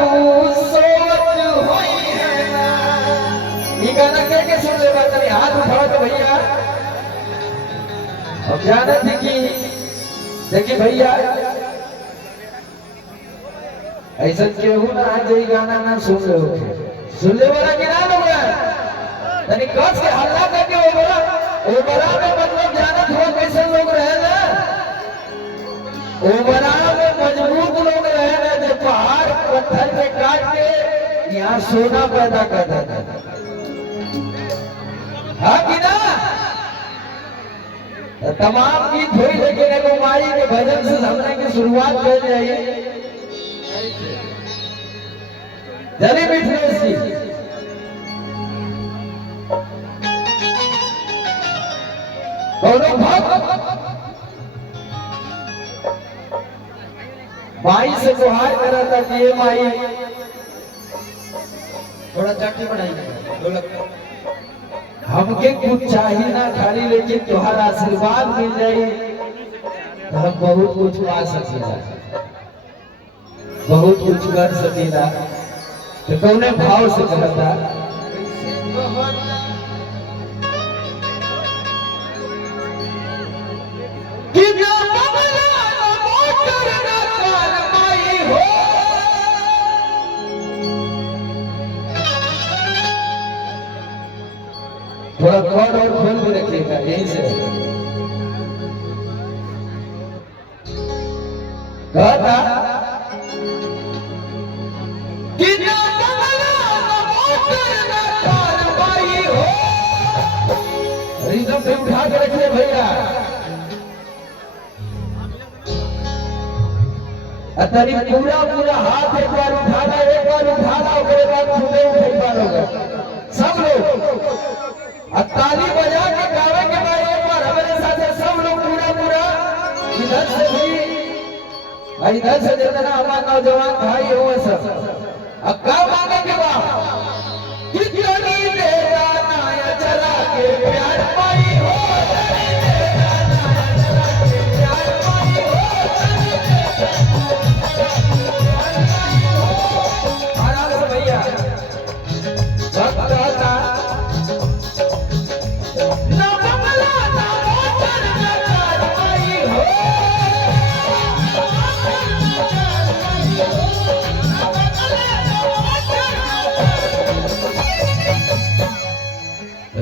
तू सोच होई है ना। ये गाना के सुन ले बात नहीं, हाथ उठाओ तो भैया। अब जाना थी कि देखिए भैया ऐसा केहू ना आज ये गाना ना सुन ले, सुन ले वाला कि ना लोग तनी कस के हल्ला करके ओबरा में मतलब जाना थोड़ा कैसे लोग रहे ना, ओबरा में मजबूत लोग रहे ना, जो पहाड़ पत्थर के काट के यहाँ सोना पैदा कर देता था। हाँ कि ना? तमाम गीत हुई, लेकिन एगो माई के भजन से हमने की शुरुआत कर जाइए। जरी मिठनेश जी माई से गुहार करा था कि ये माई थोड़ा चाटी बढ़ाई, हमके कुछ चाहिए ना खाली, लेकिन तुम्हारा आशीर्वाद मिल जाए तो हम बहुत कुछ पा सकेला, बहुत कुछ कर सकेला। तो कौने भाव से कहता थोड़ा कौन और खोल के रखिएगा, यही से कहता रिदम पे उठा के रखिए भैया। तरी पूरा पूरा हाथ एक बार उठाना, एक बार उठाना, उसके बाद खुदे उठे पारोगे सब लोग। ताली बजा के गावे के बाद एक बार हमारे साथ सब लोग पूरा पूरा इधर से भी इधर से जितना हमारे नौजवान भाई हो सब अब क्या मांगे के बाद चला के प्यार पाई हो, आराम से भैया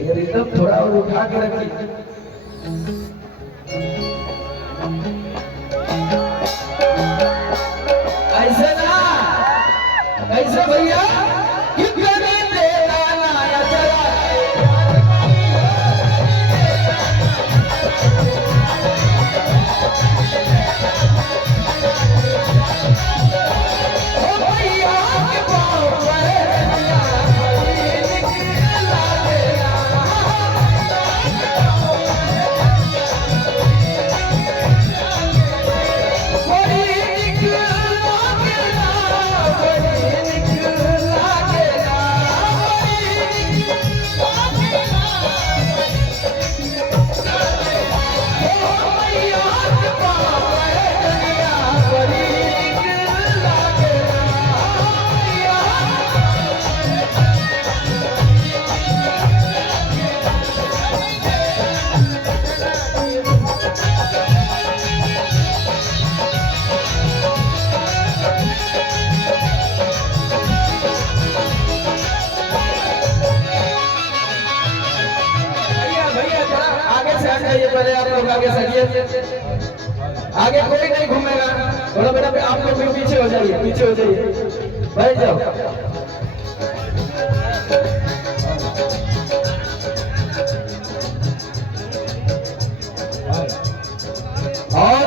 रिदम थोड़ा और उठा के रखिए। ऐसे ना, ऐसे भैया ये पहले आप लोग आगे सरिए, आगे कोई नहीं घूमेगा, थोड़ा बेटा आप लोग भी पीछे हो जाइए, पीछे हो जाइए, बैठ जाओ। और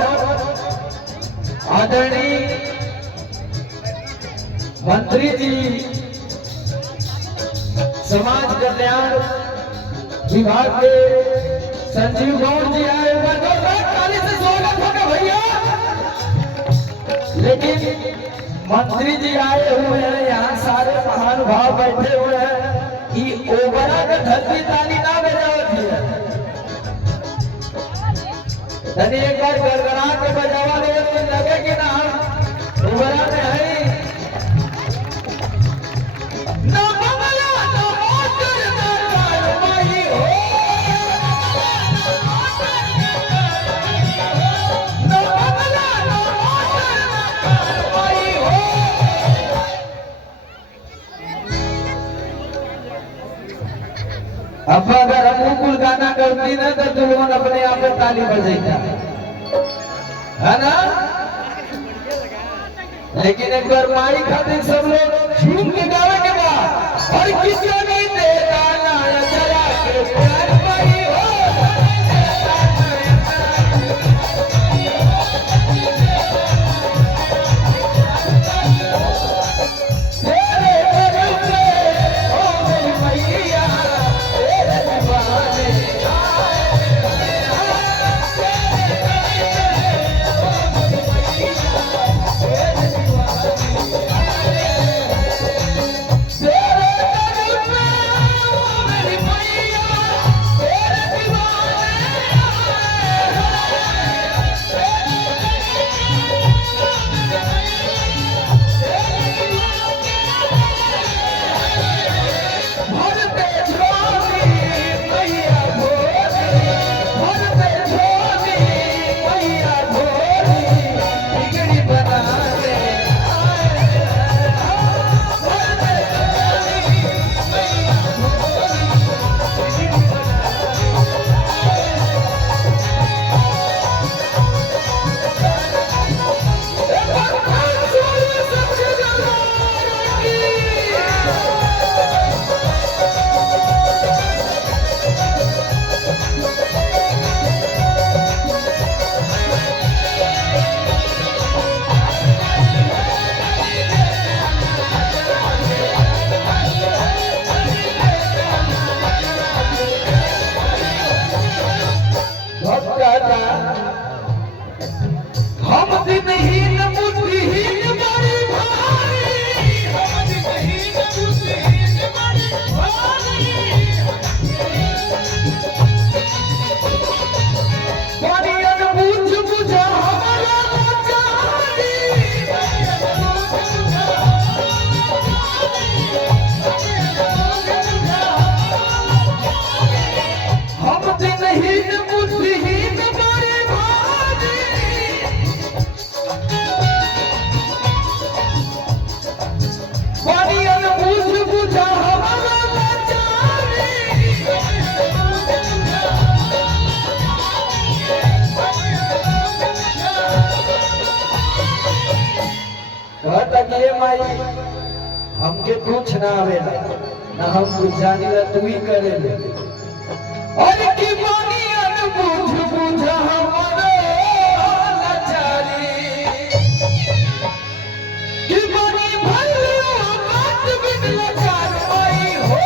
आदरणीय मंत्री जी समाज कल्याण विभाग के संजीव गौड़ जी आए हुए, ताली से स्वागत होगा भैया। लेकिन मंत्री जी आए हुए हैं, यहाँ सारे महानुभाव बैठे हुए हैं, ये ओबरा का धरती ताली ना बजावती है, तनी एक बार गड़गड़ा के बजावा दे, लगे कि ना ओबरा में है अब अगर हम कुल गाना करती ना तो तुम लोग अपने आप में ताली बजेगा, है ना? लेकिन एक बार माई खातिर सब लोग झूम के गावे के बाद और किसको नहीं देता ना चला के प्यार माई हो हम दिनहीन बुद्धिहीन बड़ी भारी, हम दिनहीन बुद्धिहीन बड़ी भारी, बड़ी अनबूझ बुझा हमारा लाचारी, हम दिनहीन बुद्धिहीन बड़ी भारी, बड़ी अनबूझ बुझा हमारा लाचारी, कहता कि ये माई हमके कुछ ना आवेला ना हम कुछ जानेला तू ही करेले और की बड़ी अनबूझ बुझा हमारा लाचारी की बड़ी भल्लो बात बिन लाचार माई हो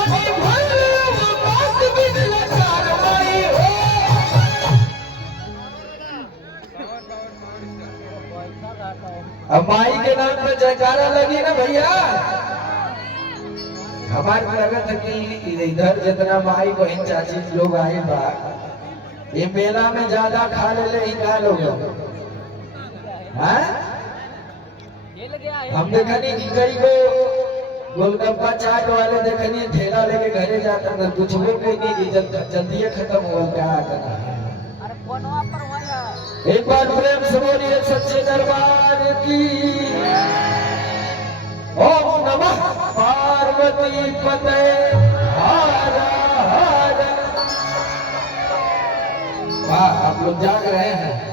अभी भल्लो बात बिन लाचार माई हो। अब माई के नाम पे जयकारा लगी ना भैया। हमारे लगत है कि इधर जितना माई बहन चाची लोग आए बा ये मेला में ज्यादा खा ले ही खा लोग हम देखनी कि कई को गोलगप्पा चाट वाले देखनी ठेला लेके घरे जाता था कुछ भी नहीं की जल्दी खत्म हो क्या करना। एक बार प्रेम से बोलिए सच्चे दरबार की। ओम नमः पार्वती पते हर हर। आप लोग जाग रहे हैं।